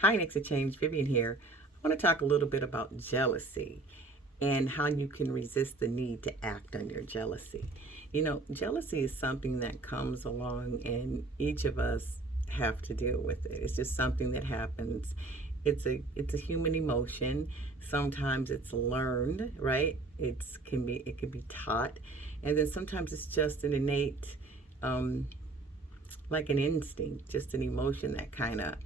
Hi, Next to Change, Vivian here. I want to talk a little bit about jealousy and how you can resist the need to act on your jealousy. Jealousy is something that comes along, and each of us have to deal with it. It's just something that happens. It's a human emotion. Sometimes it's learned, right? It can be taught, and then sometimes it's just an innate, um, like an instinct, just an emotion that kind of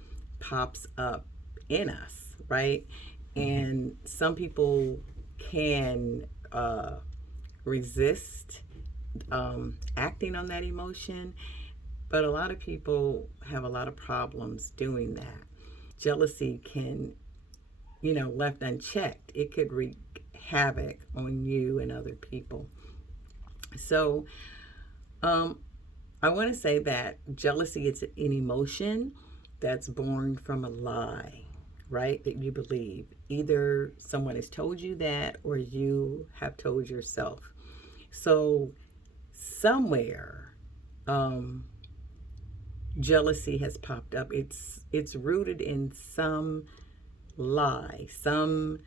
pops up in us, right? And some people can resist acting on that emotion, but a lot of people have a lot of problems doing that. Jealousy can, left unchecked, it could wreak havoc on you and other people. So, um, I want to say that jealousy is an emotion that's born from a lie, right? That you believe. Either someone has told you that or you have told yourself. So, somewhere, um, jealousy has popped up. It's rooted in some lie, some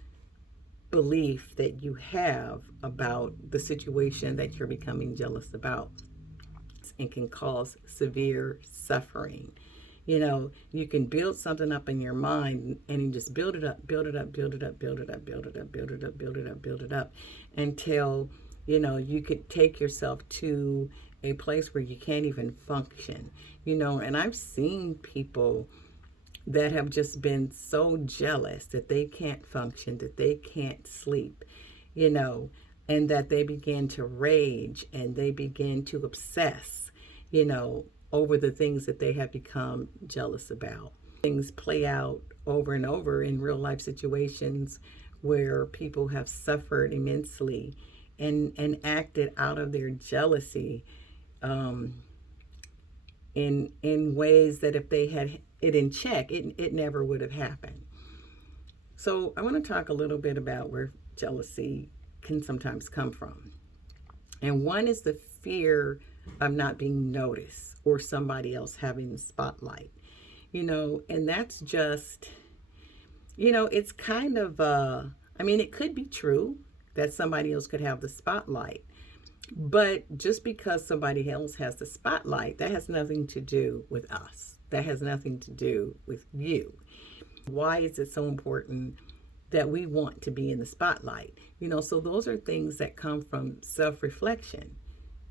belief that you have about the situation that you're becoming jealous about, and can cause severe suffering. You can build something up in your mind and you just build it up, build it up, build it up, build it up, build it up, build it up, build it up, build it up until, you could take yourself to a place where you can't even function. And I've seen people that have just been so jealous that they can't function, that they can't sleep, you know, and that they begin to rage and they begin to obsess, over the things that they have become jealous about. Things play out over and over in real life situations where people have suffered immensely and acted out of their jealousy, um, in ways that if they had it in check, it never would have happened. So I want to talk a little bit about where jealousy can sometimes come from. And one is the fear of not being noticed or somebody else having the spotlight. And that's just, it's kind of, I mean, it could be true that somebody else could have the spotlight. But just because somebody else has the spotlight, that has nothing to do with us. That has nothing to do with you. Why is it so important that we want to be in the spotlight? So those are things that come from self-reflection.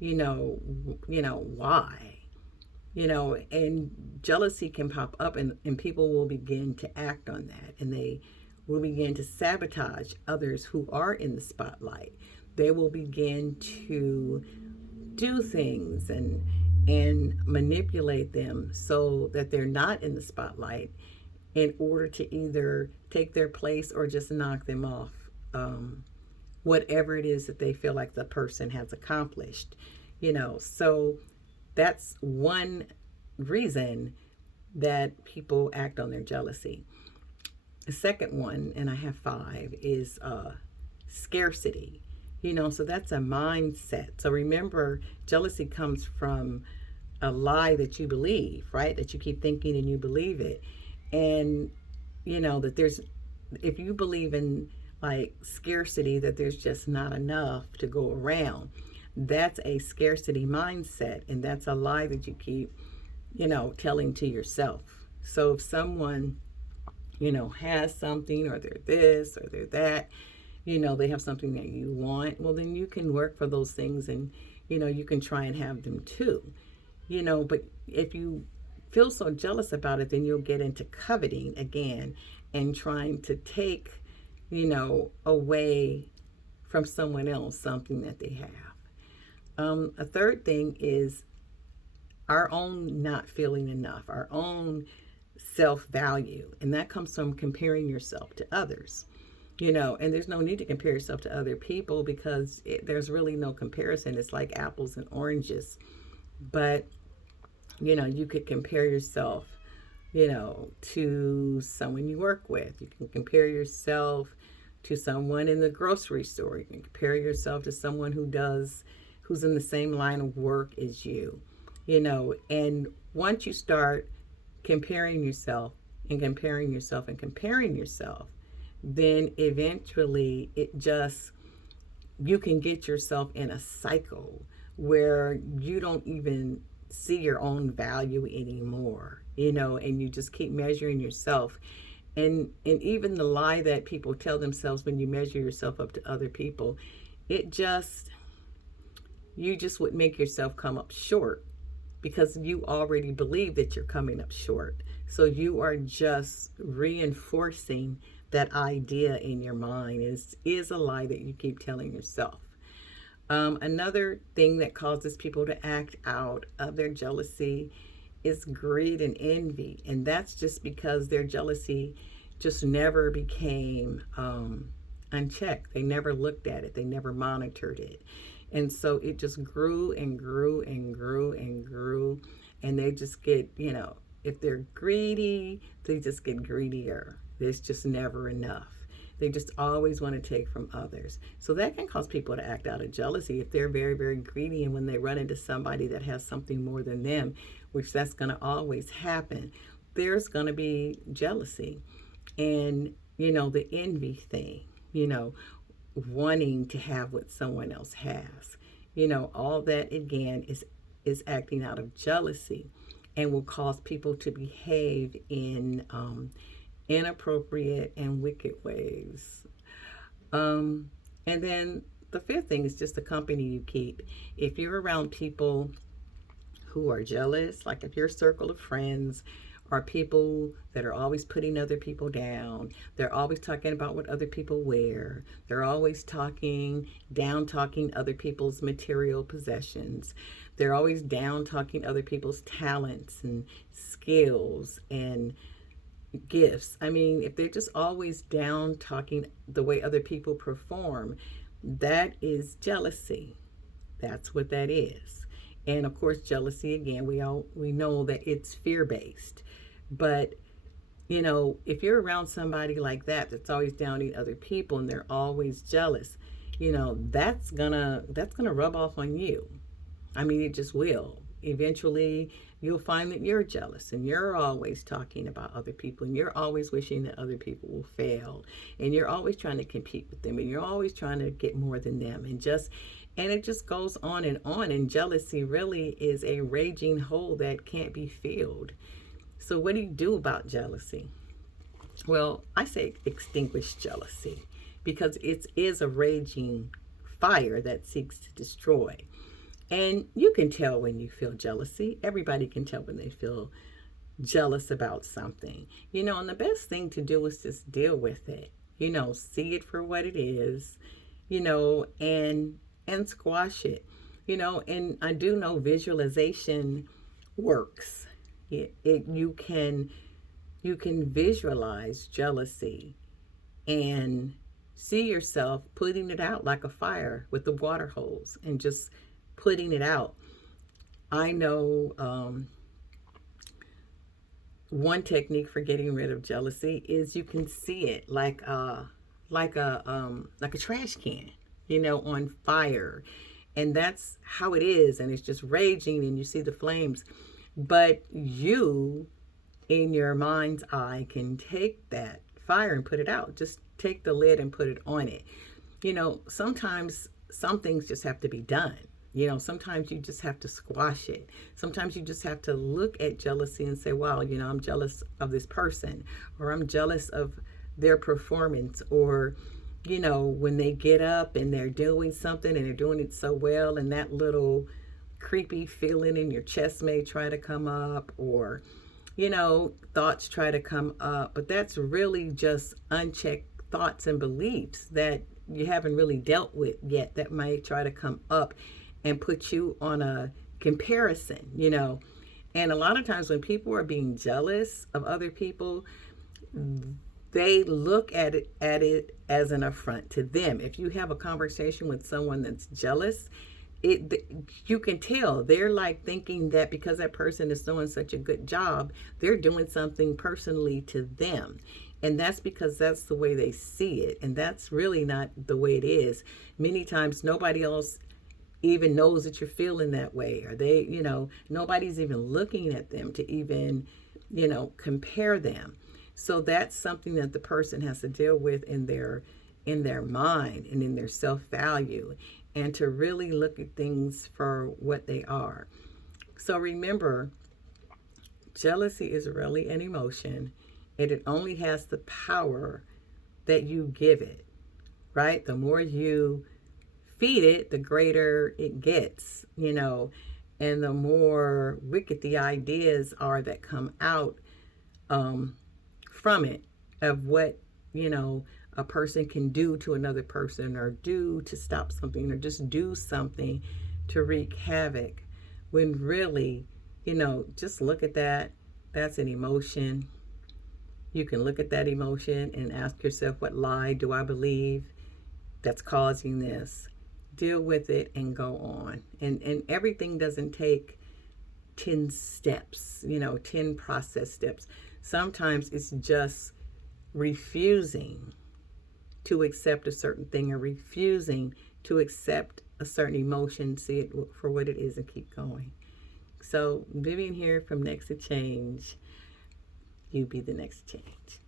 Why? And jealousy can pop up, and people will begin to act on that, and they will begin to sabotage others who are in the spotlight. They will begin to do things and manipulate them so that they're not in the spotlight in order to either take their place or just knock them off, whatever it is that they feel like the person has accomplished. So that's one reason that people act on their jealousy. The second one, and I have five, is scarcity. So that's a mindset. So remember, jealousy comes from a lie that you believe, right? That you keep thinking and you believe it. And, that if you believe in like scarcity, that there's just not enough to go around, that's a scarcity mindset. And that's a lie that you keep, telling to yourself. So if someone, has something, or they're this or they're that, they have something that you want, well, then you can work for those things, and, you can try and have them too. But if you feel so jealous about it, then you'll get into coveting again and trying to take, away from someone else something that they have. A third thing is our own not feeling enough, our own self value. And that comes from comparing yourself to others. And there's no need to compare yourself to other people because there's really no comparison. It's like apples and oranges. But, you could compare yourself, to someone you work with. You can compare yourself to someone in the grocery store. You can compare yourself to someone who's in the same line of work as you. And once you start comparing yourself, and comparing yourself and comparing yourself, then eventually you can get yourself in a cycle where you don't even see your own value anymore, and you just keep measuring yourself. And even the lie that people tell themselves when you measure yourself up to other people, it just you just would make yourself come up short because you already believe that you're coming up short. So you are just reinforcing that idea in your mind. Is a lie that you keep telling yourself. Another thing that causes people to act out of their jealousy is greed and envy. And that's just because their jealousy just never became unchecked. They never looked at it, they never monitored it. And so it just grew and grew and grew and grew. And they just get, if they're greedy, they just get greedier. There's just never enough. They just always want to take from others. So that can cause people to act out of jealousy if they're very, very greedy. And when they run into somebody that has something more than them, which that's going to always happen, there's going to be jealousy. And, the envy thing, wanting to have what someone else has. All that again is acting out of jealousy and will cause people to behave in inappropriate and wicked ways. And then the fifth thing is just the company you keep. If you're around people who are jealous, like if your circle of friends are people that are always putting other people down, they're always talking about what other people wear, they're always talking other people's material possessions, they're always down talking other people's talents and skills and gifts. I mean, if they're just always down talking the way other people perform, that is jealousy. That's what that is. And of course, jealousy, again, we know that it's fear-based. But, if you're around somebody like that that's always downing other people and they're always jealous, that's gonna rub off on you. I mean, it just will. Eventually, you'll find that you're jealous and you're always talking about other people and you're always wishing that other people will fail and you're always trying to compete with them and you're always trying to get more than them and it just goes on. And jealousy really is a raging hole that can't be filled. So what do you do about jealousy? Well, I say extinguish jealousy because it is a raging fire that seeks to destroy. And you can tell when you feel jealousy. Everybody can tell when they feel jealous about something. And the best thing to do is just deal with it. See it for what it is, and squash it. And I do know visualization works. You can visualize jealousy and see yourself putting it out like a fire with the water hose and just putting it out. I know one technique for getting rid of jealousy is you can see it like a trash can, on fire, and that's how it is, and it's just raging, and you see the flames. But you, in your mind's eye, can take that fire and put it out. Just take the lid and put it on it. Sometimes some things just have to be done. Sometimes you just have to squash it. Sometimes you just have to look at jealousy and say, wow, I'm jealous of this person, or I'm jealous of their performance, or, when they get up and they're doing something and they're doing it so well, and that little creepy feeling in your chest may try to come up, or, thoughts try to come up. But that's really just unchecked thoughts and beliefs that you haven't really dealt with yet that might try to come up and put you on a comparison, And a lot of times when people are being jealous of other people, they look at it as an affront to them. If you have a conversation with someone that's jealous, you can tell they're like thinking that because that person is doing such a good job, they're doing something personally to them. And that's because that's the way they see it. And that's really not the way it is. Many times nobody else even knows that you're feeling that way, or nobody's even looking at them to even, compare them. So that's something that the person has to deal with in their mind and in their self-value, and to really look at things for what they are. So remember, jealousy is really an emotion, and it only has the power that you give it, right? The more you feed it, the greater it gets, and the more wicked the ideas are that come out from it, of what, a person can do to another person, or do to stop something, or just do something to wreak havoc, when really, just look at that. That's an emotion. You can look at that emotion and ask yourself, what lie do I believe that's causing this? Deal with it and go on. And everything doesn't take 10 steps, 10 process steps. Sometimes it's just refusing to accept a certain thing, or refusing to accept a certain emotion, see it for what it is, and keep going. So, Vivian here from Next to Change. You be the next change.